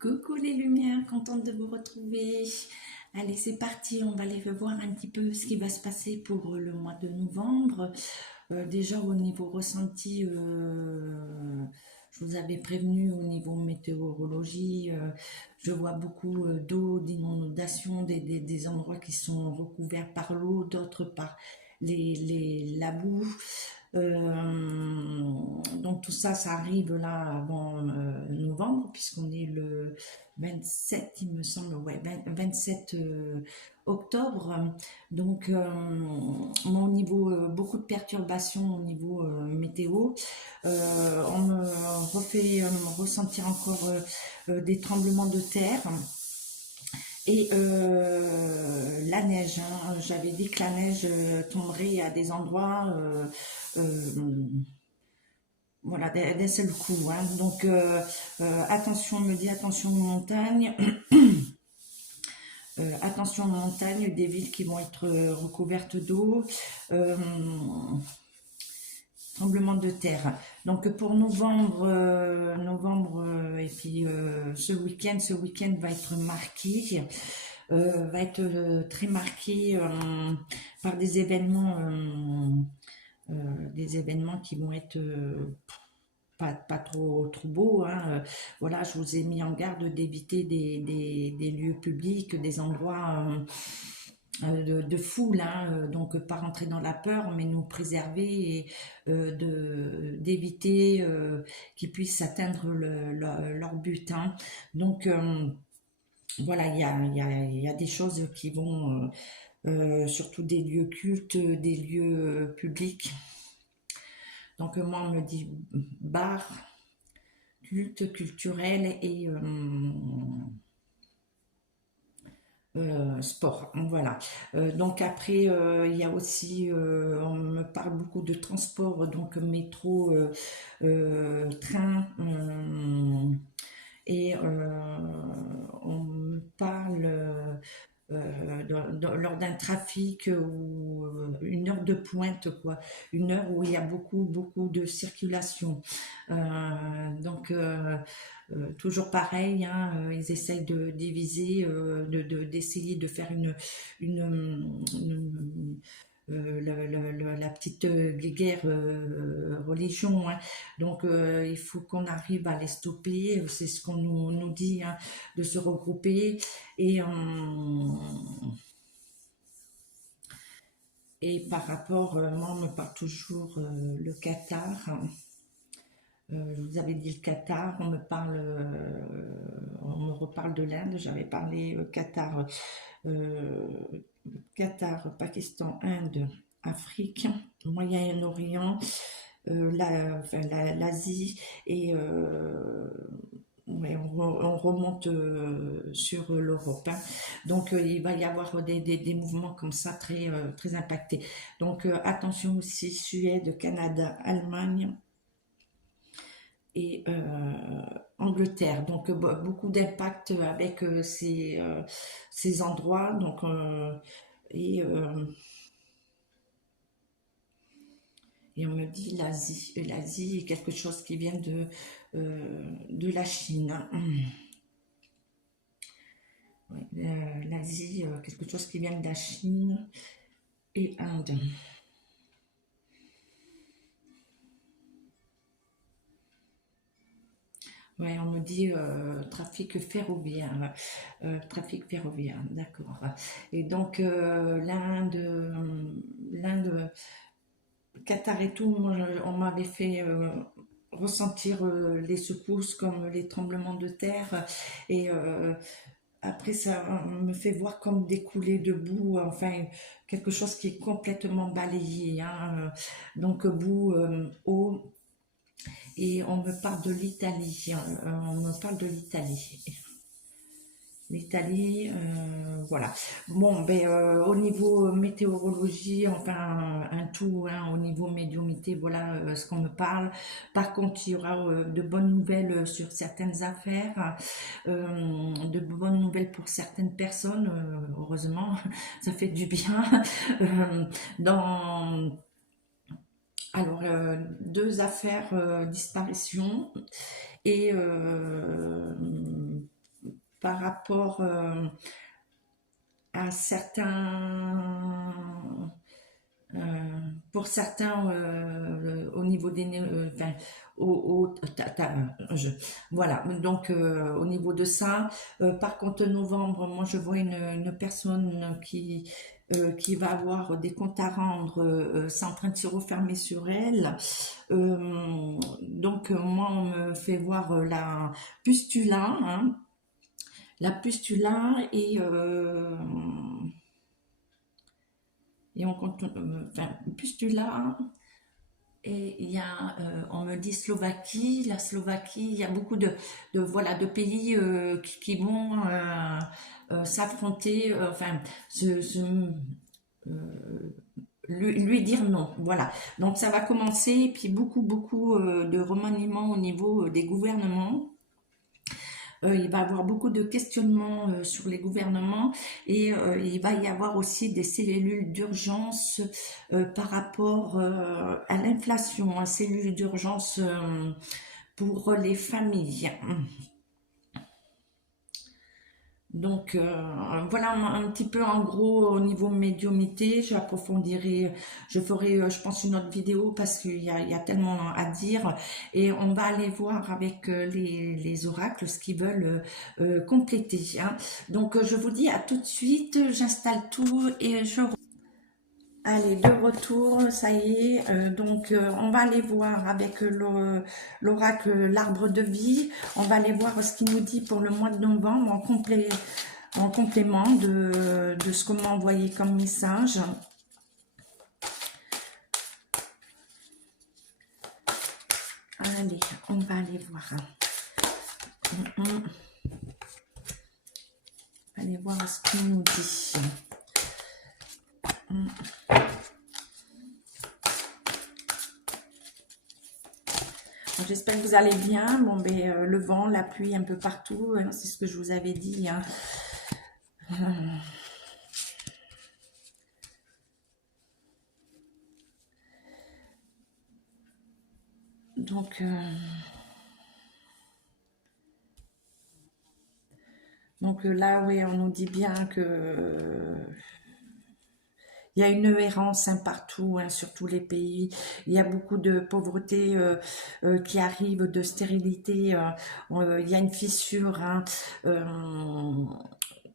Coucou les lumières, contente de vous retrouver. Allez, c'est parti, on va aller voir un petit peu ce qui va se passer pour le mois de novembre. Déjà au niveau ressenti, je vous avais prévenu au niveau météorologie, je vois beaucoup d'eau, d'inondations, des endroits qui sont recouverts par l'eau, d'autres par la boue. Donc tout ça, ça arrive là avant novembre, puisqu'on est le 27, il me semble, ouais, 27 octobre. Donc moi, au niveau, beaucoup de perturbations au niveau météo. On me refait ressentir encore des tremblements de terre. Et la neige, hein. J'avais dit que la neige tomberait à des endroits, voilà, d'un seul coup, hein. Donc attention, on me dit attention aux montagnes, attention aux montagnes, des villes qui vont être recouvertes d'eau, euh, tremblement de terre. Donc pour novembre, et puis ce week-end va être marqué. Va être très marqué par des événements qui vont être pas trop beaux, hein. Voilà, je vous ai mis en garde d'éviter des lieux publics, des endroits de foule, hein. Donc pas rentrer dans la peur, mais nous préserver et d'éviter qu'ils puissent atteindre leur but, hein. Donc voilà, il y a des choses qui vont, surtout des lieux cultes, des lieux publics. Donc moi, on me dit bar, culte, culturel et sport. Voilà. Donc après, il y a aussi, on me parle beaucoup de transport, donc métro, train. Et on me parle lors d'un trafic ou une heure de pointe, quoi, une heure où il y a beaucoup de circulation. Donc toujours pareil, hein, ils essayent de diviser, d'essayer de faire la petite guerre religion, hein. Donc il faut qu'on arrive à les stopper, c'est ce qu'on nous dit, hein, de se regrouper et, et par rapport, moi on me parle toujours le Qatar. Je vous avais dit le Qatar, on me reparle de l'Inde, j'avais parlé euh, Qatar, Pakistan, Inde, Afrique, Moyen-Orient, l'Asie et ouais, on remonte sur l'Europe, hein. Donc il va y avoir des mouvements comme ça très impactés. Donc attention aussi, Suède, Canada, Allemagne et Angleterre. Donc beaucoup d'impact avec ces endroits. Donc et, euh, et on me dit l'Asie. L'Asie est quelque chose qui vient de la Chine, hein. Ouais, l'Asie, quelque chose qui vient de la Chine et Inde. Ouais, on me dit trafic ferroviaire. Trafic ferroviaire, d'accord. Et donc l'Inde, Qatar et tout, moi, on m'avait fait ressentir les secousses comme les tremblements de terre et après ça me fait voir comme des coulées de boue, enfin quelque chose qui est complètement balayé, hein. Donc boue, eau, et on me parle de l'Italie, on me parle de l'Italie. L'Italie, voilà. Bon, ben, au niveau météorologie, enfin, un tout, hein, au niveau médiumité, voilà ce qu'on me parle. Par contre, il y aura de bonnes nouvelles sur certaines affaires, de bonnes nouvelles pour certaines personnes, heureusement, ça fait du bien. Euh, dans, alors, deux affaires disparition et par rapport à certains, euh, pour certains, au niveau des, enfin, voilà, donc au niveau de ça, par contre novembre, moi je vois une personne qui va avoir des comptes à rendre, c'est en train de se refermer sur elle. Donc moi on me fait voir la pustula, hein, la pustula et on compte, enfin pustula. Et il y a, on me dit Slovaquie, la Slovaquie, il y a beaucoup voilà, de pays qui vont s'affronter, enfin, euh, lui dire non. Voilà. Donc ça va commencer, et puis beaucoup de remaniements au niveau des gouvernements. Il va y avoir beaucoup de questionnements sur les gouvernements et il va y avoir aussi des cellules d'urgence par rapport à l'inflation, hein, cellules d'urgence pour les familles. Donc voilà un petit peu en gros au niveau médiumnité, j'approfondirai, je ferai je pense une autre vidéo parce qu'il y a tellement à dire et on va aller voir avec les oracles ce qu'ils veulent compléter, hein. Donc je vous dis à tout de suite, j'installe tout et je... Allez, de retour, ça y est. Donc, on va aller voir avec l'oracle, l'arbre de vie. On va aller voir ce qu'il nous dit pour le mois de novembre en complément de ce qu'on m'a envoyé comme message. Allez, on va aller voir. Allez voir ce qu'il nous dit. J'espère que vous allez bien. Bon, ben, le vent, la pluie un peu partout, hein, c'est ce que je vous avais dit, hein. Donc, là, oui, on nous dit bien que il y a une errance hein, partout, hein, sur tous les pays. Il y a beaucoup de pauvreté qui arrive, de stérilité. Il y a une fissure, hein. Euh,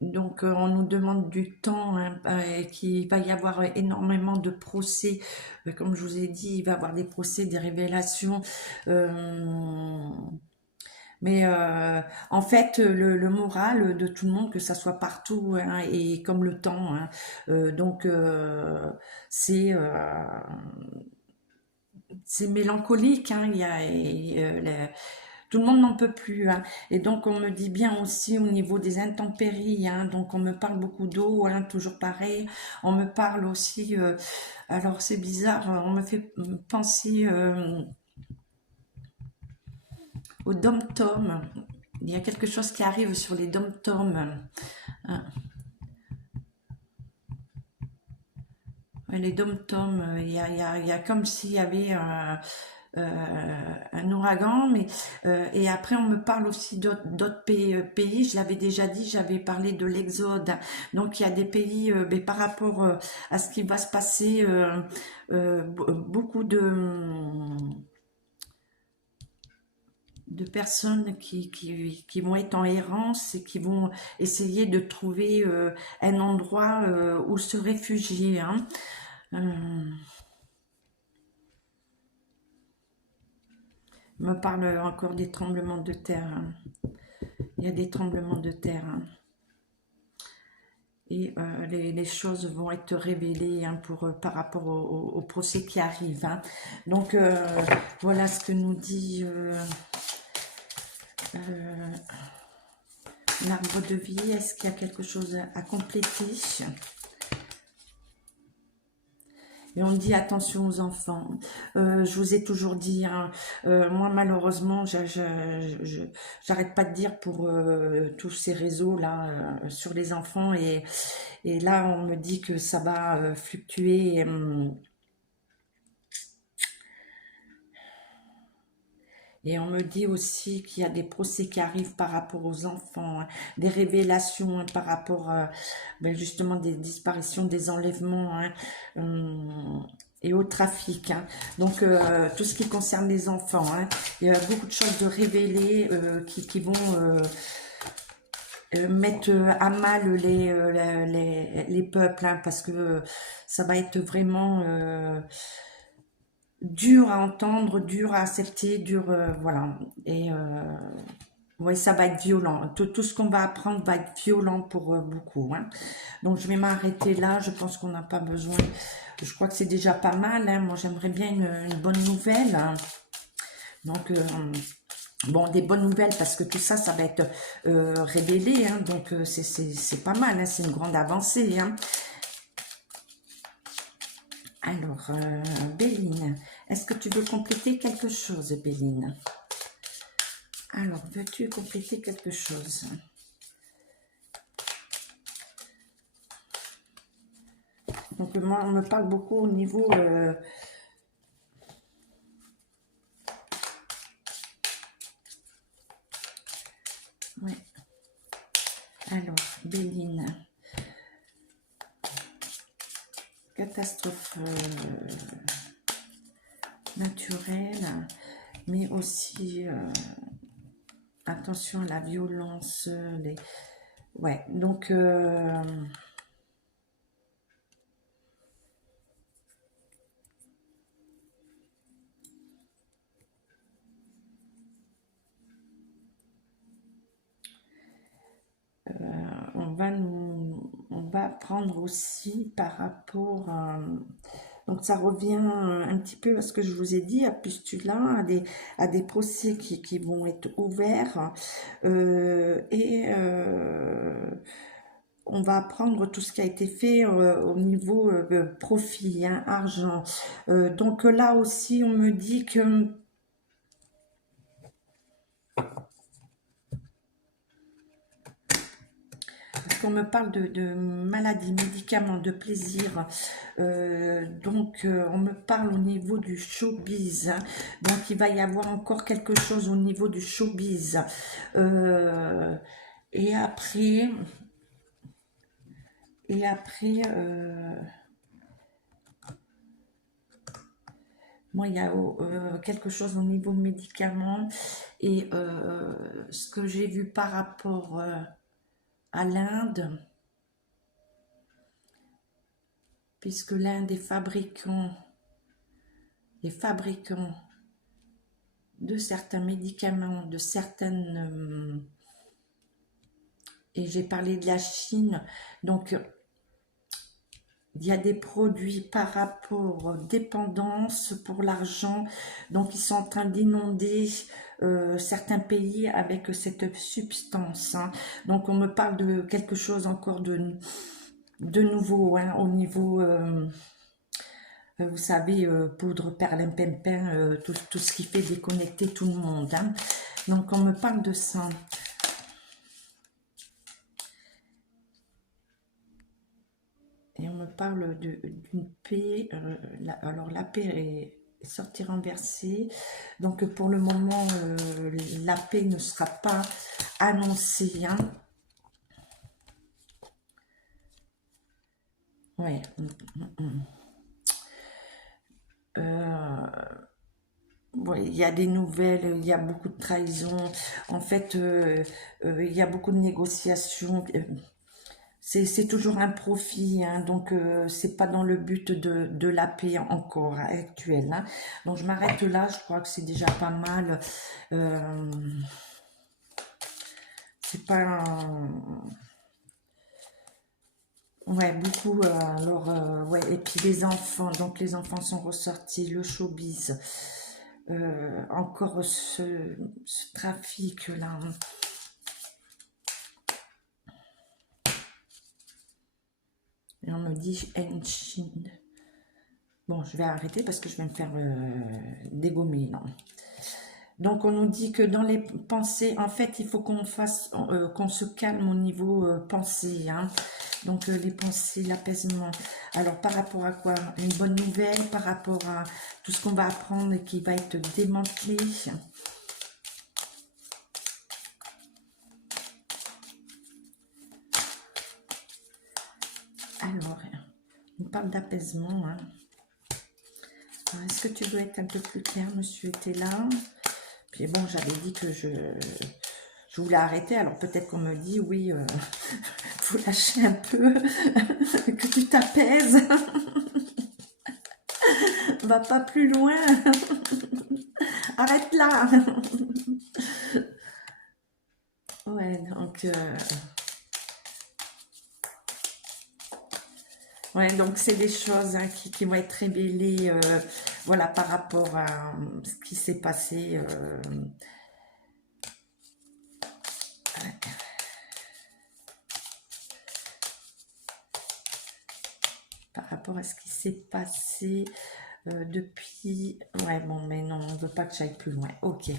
donc, on nous demande du temps, hein, et qu'il va y avoir énormément de procès. Comme je vous ai dit, il va y avoir des procès, des révélations. Euh, mais en fait, le moral de tout le monde, que ça soit partout, hein, et comme le temps, hein, donc c'est euh, c'est mélancolique, hein, tout le monde n'en peut plus, hein. Et donc on me dit bien aussi au niveau des intempéries, hein, donc on me parle beaucoup d'eau, hein, toujours pareil. On me parle aussi, alors c'est bizarre, on me fait penser au dom-tom. Il y a quelque chose qui arrive sur les dom-toms. Hein. Ouais, les dom-toms, il y a comme s'il y avait un ouragan, mais et après on me parle aussi d'autres pays. Je l'avais déjà dit, j'avais parlé de l'Exode. Donc il y a des pays, mais par rapport à ce qui va se passer, beaucoup de personnes qui vont être en errance et qui vont essayer de trouver un endroit où se réfugier, hein. On me parle encore des tremblements de terre, hein. Il y a des tremblements de terre, hein. Et les choses vont être révélées, hein, par rapport au procès qui arrive, hein. Donc voilà ce que nous dit l'arbre de vie. Est-ce qu'il y a quelque chose à compléter? Et on dit attention aux enfants. Je vous ai toujours dit, hein, moi malheureusement, j'arrête pas de dire pour tous ces réseaux là sur les enfants et là on me dit que ça va fluctuer. Et on me dit aussi qu'il y a des procès qui arrivent par rapport aux enfants, hein, des révélations, hein, par rapport ben justement des disparitions, des enlèvements, hein, et au trafic, hein. Donc tout ce qui concerne les enfants, hein, il y a beaucoup de choses de révélées qui vont mettre à mal les peuples, hein, parce que ça va être vraiment dur à entendre, dur à accepter, dur, voilà. Et oui, ça va être violent. Tout ce qu'on va apprendre va être violent pour beaucoup, hein. Donc je vais m'arrêter là. Je pense qu'on n'a pas besoin. Je crois que c'est déjà pas mal, hein. Moi, j'aimerais bien une bonne nouvelle, hein. Donc bon, des bonnes nouvelles parce que tout ça, ça va être révélé, hein. Donc c'est pas mal, hein. C'est une grande avancée, hein. Alors, Béline, est-ce que tu veux compléter quelque chose, Béline? Alors, veux-tu compléter quelque chose? Donc, moi, on me parle beaucoup au niveau... ouais. Alors, Béline. Catastrophe naturelle, mais aussi... attention à la violence, les... Ouais, donc... on va prendre aussi par rapport à... Donc ça revient un petit peu à ce que je vous ai dit, à Pustula, à des procès qui vont être ouverts. On va apprendre tout ce qui a été fait au niveau profit, hein, argent. Donc là aussi, on me dit que... On me parle de maladies, médicaments, de plaisir. On me parle au niveau du showbiz, hein. Donc, il va y avoir encore quelque chose au niveau du showbiz. Et après... moi, il y a quelque chose au niveau médicaments. Et ce que j'ai vu par rapport à l'Inde, puisque l'Inde est les fabricants de certains médicaments, de certaines... et j'ai parlé de la Chine, donc il y a des produits par rapport aux dépendances pour l'argent, donc ils sont en train d'inonder certains pays avec cette substance, hein. Donc on me parle de quelque chose encore de nouveau, hein, au niveau... vous savez, poudre, perlimpinpin, tout ce qui fait déconnecter tout le monde, hein. Donc, on me parle de ça. Et on me parle d'une paix. Alors, la paix est sortie renversée. Donc, pour le moment, la paix ne sera pas annoncée, hein. Ouais. Ouais, il y a des nouvelles, il y a beaucoup de trahisons. En fait, il y a beaucoup de négociations. C'est toujours un profit, hein, donc c'est pas dans le but de la paix encore actuelle, hein. Donc je m'arrête là, je crois que c'est déjà pas mal. C'est pas... ouais, beaucoup. Alors, ouais, et puis les enfants, donc les enfants sont ressortis, le showbiz. Encore ce trafic-là. Et on me dit Chine. Bon, je vais arrêter parce que je vais me faire dégommer, non. Donc, on nous dit que dans les pensées, en fait, il faut qu'on fasse, qu'on se calme au niveau pensée, hein. Donc, les pensées, l'apaisement. Alors, par rapport à quoi? Une bonne nouvelle par rapport à tout ce qu'on va apprendre et qui va être démantelé. Alors, on parle d'apaisement. Hein. Est-ce que tu veux être un peu plus clair, monsieur était là? Puis bon, j'avais dit que je voulais arrêter. Alors peut-être qu'on me dit, oui, faut lâcher un peu, que tu t'apaises. Va pas plus loin. Arrête là. Ouais, donc... Ouais, donc c'est des choses hein, qui vont être révélées, voilà, par rapport à ce qui s'est passé. Par rapport à ce qui s'est passé depuis... Ouais, bon, mais non, on veut pas que j'aille plus loin. Ok.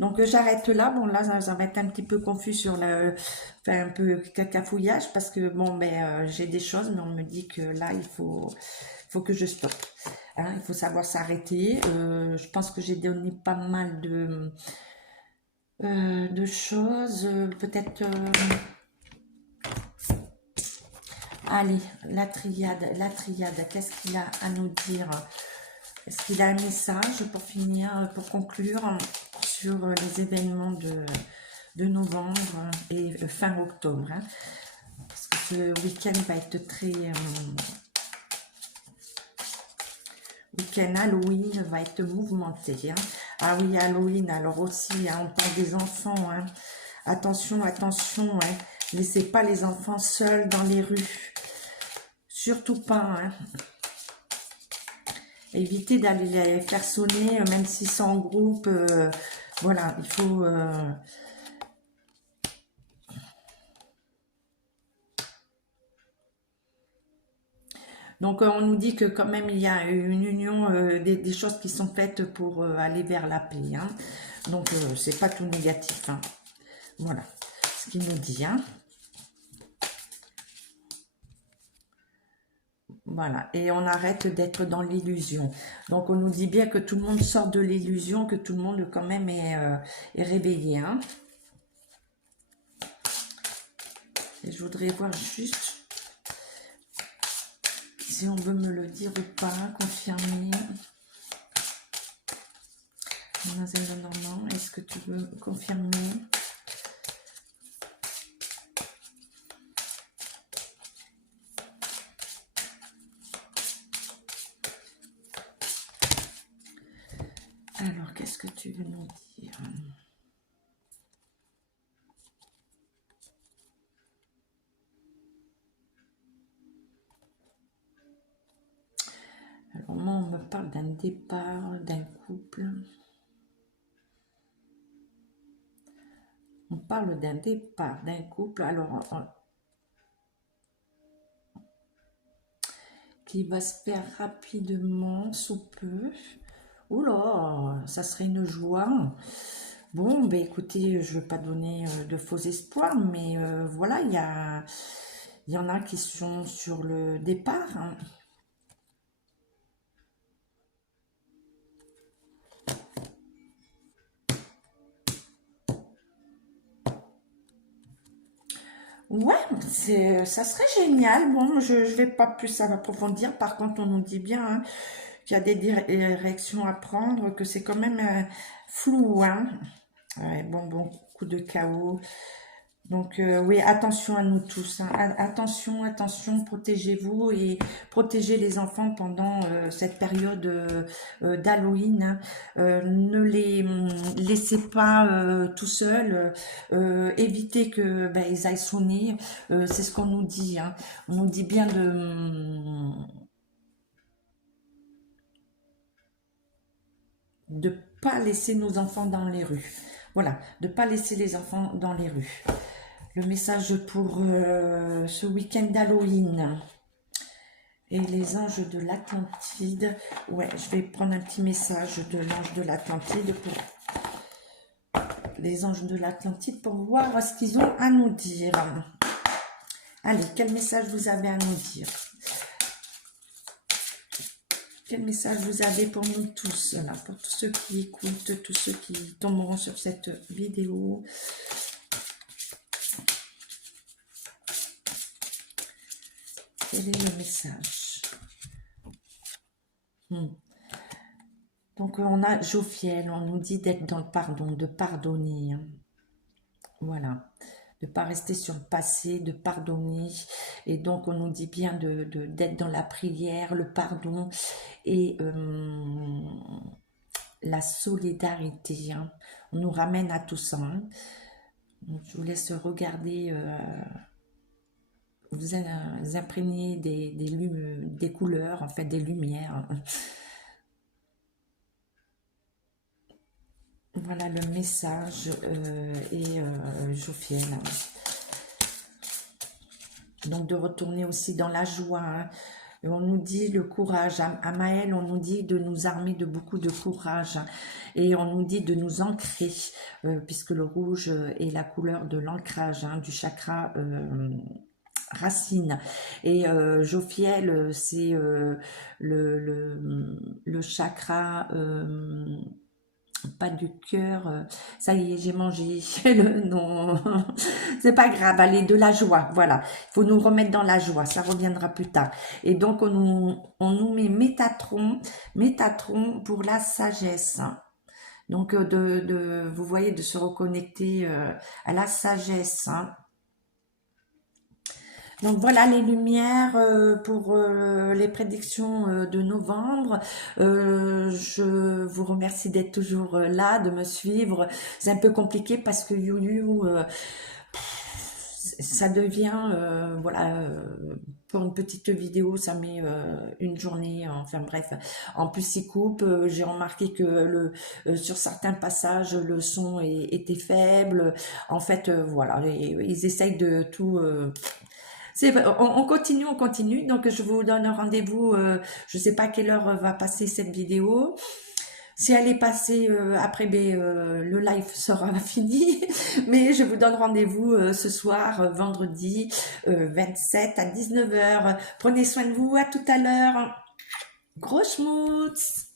Donc, j'arrête là. Bon, là, ça va être un petit peu confus sur le... Enfin, un peu cacafouillage parce que, bon, ben, j'ai des choses, mais on me dit que là, faut que je stoppe. Hein, il faut savoir s'arrêter. Je pense que j'ai donné pas mal de choses. Peut-être... Allez, la triade, qu'est-ce qu'il a à nous dire? Est-ce qu'il a un message pour finir, pour conclure sur les événements de novembre et fin octobre hein? Parce que ce week-end va être très... week-end Halloween va être mouvementé. Hein? Ah oui, Halloween, alors aussi, hein, on parle des enfants. Hein? Attention, attention, hein? Laissez pas les enfants seuls dans les rues. Surtout pas. Hein? Évitez d'aller les faire sonner, même s'ils sont en groupe. Voilà, il faut... Donc, on nous dit que quand même, il y a une union, des choses qui sont faites pour aller vers la paix. Hein. Donc, c'est pas tout négatif. Hein. Voilà ce qu'il nous dit. Hein. Voilà, et on arrête d'être dans l'illusion. Donc, on nous dit bien que tout le monde sort de l'illusion, que tout le monde quand même est réveillé. Hein. Et je voudrais voir juste si on veut me le dire ou pas, confirmer. Mademoiselle Lenormand, est-ce que tu veux confirmer? Alors, qu'est-ce que tu veux nous dire? Alors, moi, on me parle d'un départ, d'un couple. On parle d'un départ, d'un couple. Alors, qui va se faire rapidement, sous peu. Oula, ça serait une joie. Bon, ben écoutez, je ne veux pas donner de faux espoirs, mais voilà, il y en a qui sont sur le départ. Hein. Ouais, ça serait génial. Bon, je ne vais pas plus approfondir. Par contre, on nous dit bien hein, qu'il y a des directions à prendre, que c'est quand même flou. Hein. Ouais, bon, coup de chaos. Donc, oui, attention à nous tous. Hein. Attention, attention, protégez-vous et protégez les enfants pendant cette période d'Halloween. Hein. Ne les laissez pas tout seuls. Évitez que ben, ils aillent sonner. C'est ce qu'on nous dit. Hein. On nous dit bien de pas laisser nos enfants dans les rues. Voilà, de pas laisser les enfants dans les rues. Le message pour ce week-end d'Halloween. Et les anges de l'Atlantide. Ouais, je vais prendre un petit message de l'ange de l'Atlantide pour les anges de l'Atlantide pour voir ce qu'ils ont à nous dire. Allez, quel message vous avez à nous dire? Quel message vous avez pour nous tous, là, pour tous ceux qui écoutent, tous ceux qui tomberont sur cette vidéo? Quel est le message? Donc, on a Jophiel, on nous dit d'être dans le pardon, de pardonner. Hein. Voilà. De ne pas rester sur le passé, de pardonner. Et donc, on nous dit bien d'être dans la prière, le pardon et la solidarité. Hein. On nous ramène à tout ça. Hein. Donc, je vous laisse regarder, vous imprégner des couleurs, en fait, des lumières. Voilà le message et Jophiel. Donc de retourner aussi dans la joie. Hein. Et on nous dit le courage. À Maël, on nous dit de nous armer de beaucoup de courage. Hein. Et on nous dit de nous ancrer, puisque le rouge est la couleur de l'ancrage, hein, du chakra racine. Et Jophiel, c'est le chakra... pas du cœur, ça y est, j'ai mangé le nom, c'est pas grave, allez, de la joie, voilà, il faut nous remettre dans la joie, ça reviendra plus tard. Et donc, on nous met Métatron pour la sagesse. Donc, vous voyez, de se reconnecter à la sagesse. Hein. Donc voilà les lumières pour les prédictions de novembre. Je vous remercie d'être toujours là, de me suivre. C'est un peu compliqué parce que YouYou, ça devient, voilà, pour une petite vidéo, ça met une journée, enfin bref. En plus, il coupe. J'ai remarqué que sur certains passages, le son était faible. En fait, voilà, ils essayent de tout... on continue. Donc, je vous donne un rendez-vous. Je ne sais pas à quelle heure va passer cette vidéo. Si elle est passée après, le live sera fini. Mais je vous donne rendez-vous ce soir, vendredi 27 à 19 h. Prenez soin de vous. À tout à l'heure. Gros schmutz.